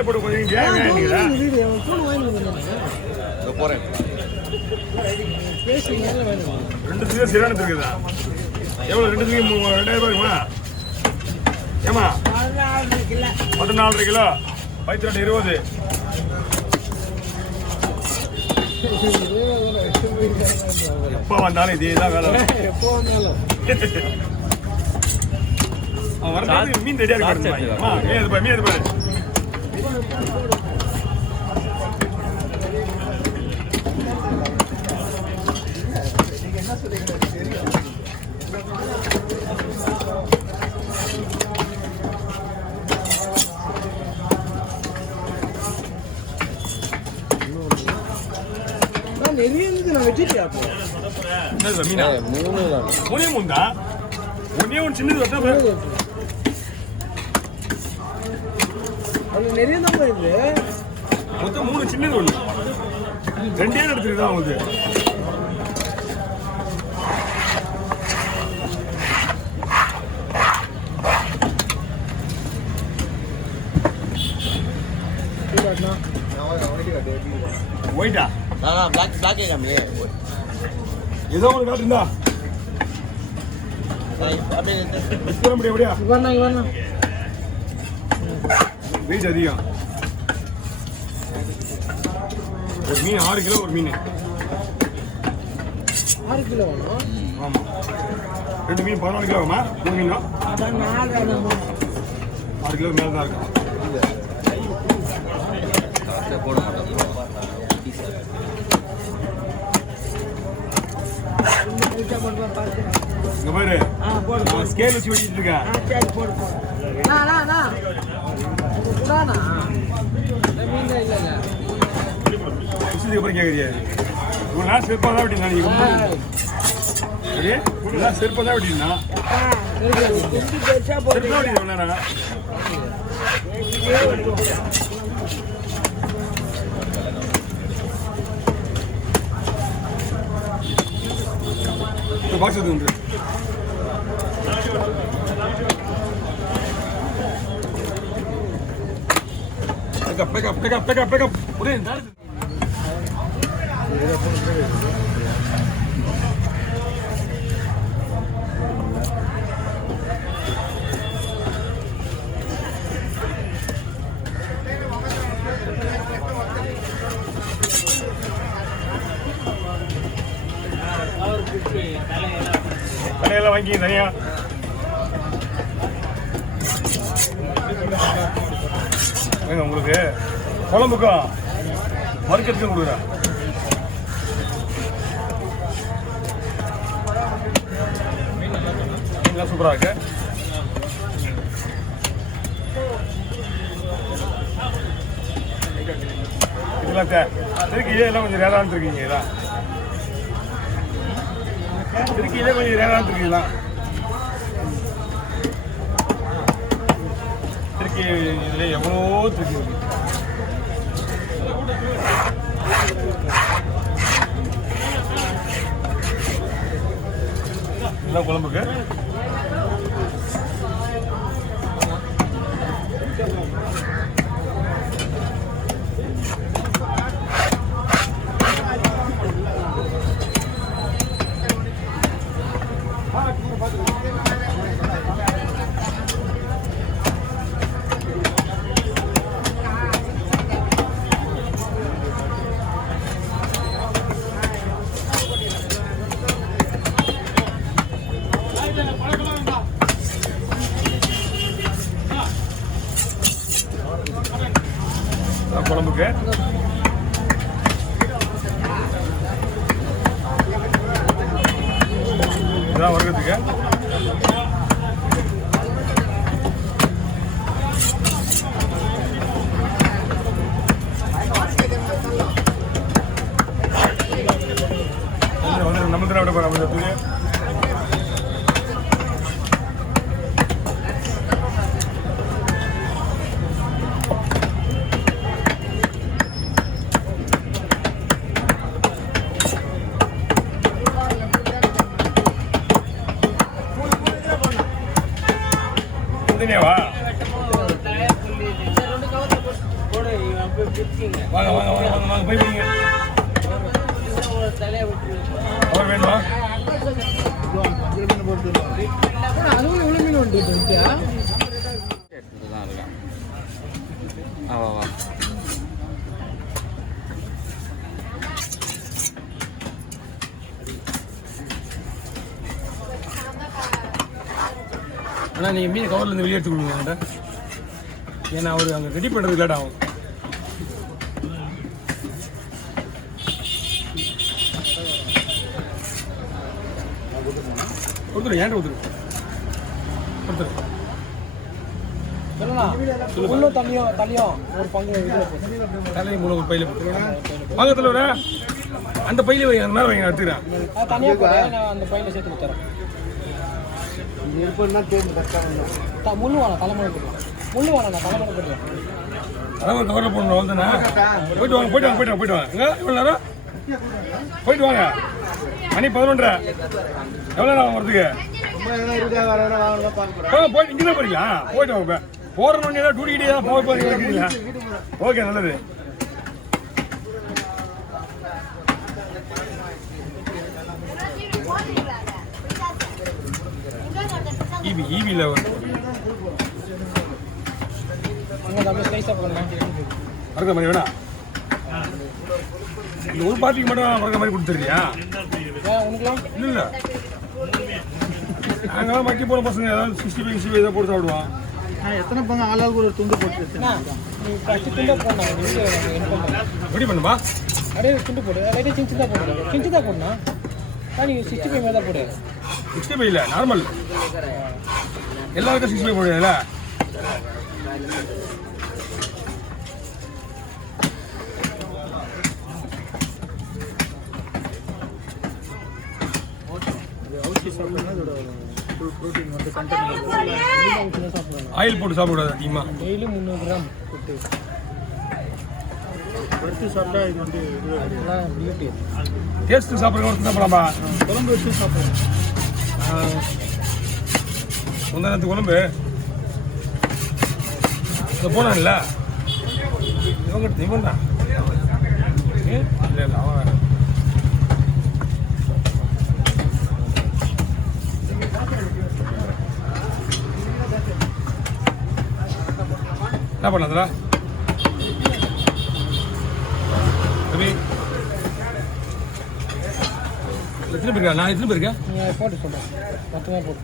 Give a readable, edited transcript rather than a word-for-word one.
காய போட்டு போறேன். 2 தூரம் சரியான இருக்குதா? எவ்வளோ 2 தூரம் 2000 ரூபாய்மா? ஏமா 14 கிலோ 20. எப்போ வந்தாலும் இதே தான் வேலை. எப்போ வந்தாலும் மீன் ரெடியா இருக்கு. மீன் எது பாரு. நிறைய இருந்து நான் வெட்டிட்டியா அப்போ? மீனா 3 தான். ஒன்னே ஒன்று சின்னது வெட்டா பாரு. அது நிறைய தான் போயிடுது. மொத்தம் 3 சின்னது ஒன்று. 2 எடுத்துருக்கு தான் வந்து. ஒயிட்டா? பிளாக் காமியே. ஏதோ ஒரு காட்டுண்டா. அப்படியே போட முடியும் அப்படியா? இவண்ணா வெயிட் அதிகம். ஒரு மீன் 6 கிலோ ஒரு மீன். 6 கிலோ வேணும். ஆமாம். 2 மீன் 14 கிலோ ஆகுமா? 3 மீனா? 6 கிலோ மேலே தான் இருக்கும். போட மாட்டோம். இங்க பாரு. ஸ்கேல் வச்சு வெட்டிட்டு இருக்கேன். சரி போடு. அப்புறம் கேட்குறியா? இவ்வளோ நேரம் செருப்பாக தான் வெட்டினா நீங்க சரி எல்லாம் செருப்பாக தான் வெட்டினா செருப்பாக வெட்டி எவ்வளோ நேரம் பாக்ஸ் எது உண்டு pick up. Put in. தலையெல்லாம் வாங்கி தனியா உங்களுக்கு குழம்புக்கும் வறுக்கிறதுக்கும் கொடுக்குறேன். மீன்லாம் சூப்பராக இருக்கு. இதெல்லாம் திருக்கி எல்லாம் கொஞ்சம் ரேரான்னு இருக்கீங்க. இதெல்லாம் திருக்கியிலே கொஞ்சம் ரேரான்னு இருக்கீங்களா? திருக்கி இதில் எவ்வளோ திருக்கி இருக்கு. இதெல்லாம் குழம்புக்கு குழம்புக்கு இதெல்லாம் வர்றதுக்கு நம்ம தான் விட போறோம். துணி வா வாங்க வாங்க வாங்க வாங்க வாங்க போய் பிடிங்க. அவர் வேணுமா? அதுவும் இவ்வளோ மீன் வந்துட்டு இருக்கியா? இதுதான் இருக்கான். வா வா ஆனால் நீங்கள் மீன் கவர்லேருந்து வெளியே எடுத்து கொடுங்க என்கிட்ட. ஏன்னா அவர் அங்கே ரெடி பண்ணுறது லேட் ஆகும். கொடுத்துரு ஏன்ட்ட கொடுத்துரு கொடுத்துரு. சொல்லலாம் உள்ள தனியும் ஒரு பங்கு இதில் போட்டு தலையை மூணு ஒரு பையில போட்டு வாங்க தலைவர. அந்த பையில வைங்க, அந்த மேலே வைங்க, நான் எடுத்துக்கிறேன். தனியாக போட்டு நான் அந்த பையில சேர்த்து கொடுத்துறேன். முள்ளு வேணாம், தலைமுறை போட்டுருவேன். முள்ளு வேணாம், நான் தலைமுறை போட்டுருவேன். அதான் கவரில் போடணும் அவ்வளோதானே. போயிட்டு வாங்க போயிட்டு வாங்க போயிட்டு வாங்க போயிட்டு வாங்க. எங்க இவ்வளோ நேரம் போயிட்டு வாங்க. மணி 11:30. எவ்வளோ நேரம் வரதுக்கு? போயிட்டு இங்கே தான் போறீங்களா? போயிட்டு வாங்க. போகிறோம் ஏதாவது டூட்டிக்கிட்டே தான் போக போகிறீங்களா? ஓகே நல்லது. ஈவியில் மறக்க மாதிரி வேணா இந்த ஒரு பார்ட்டிக்கு மட்டும் மறக்க மாதிரி கொடுத்துருக்கியா? இல்லை இல்லை நாங்களாம் மக்கி போகிற பசங்க ஏதாவது 65 ஏதாவது போட்டு சாப்பிடுவோம். எத்தனை பங்கு ஆளாளுக்கு ஒரு துண்டு போட்டு ரெடி பண்ணுமா? அப்படியே துண்டு போடு, லைட்டாக சின்ன போடு, சின்னதாக போடணும். நீ 65 மேலே தான் போடு. 65 இல்லை நார்மல். எல்லாருக்கும் 65 போடுறதுல ஆயில் போட்டு சாப்பிடக்கூடாது அதிகமாக. டெய்லி 300 கிராம் போட்டு வறுத்து சாப்பிட்டா இது வந்து பியூட்டி. டேஸ்ட்டு சாப்பிட்றவங்க சாப்பிடலாமா? குழம்பு வச்சு சாப்பிடுவோம். முந்தானத்து குழம்பு இந்த போனான்ல இவன் தான். இல்லை இல்லை அவன் வேறு. என்ன பண்ணாதா ரவி? எத்தனை பேருக்கா? நான் எத்தனை பேருக்கா? நீங்கள் போட்டு சொல்கிறேன், மொத்தமாக போட்டு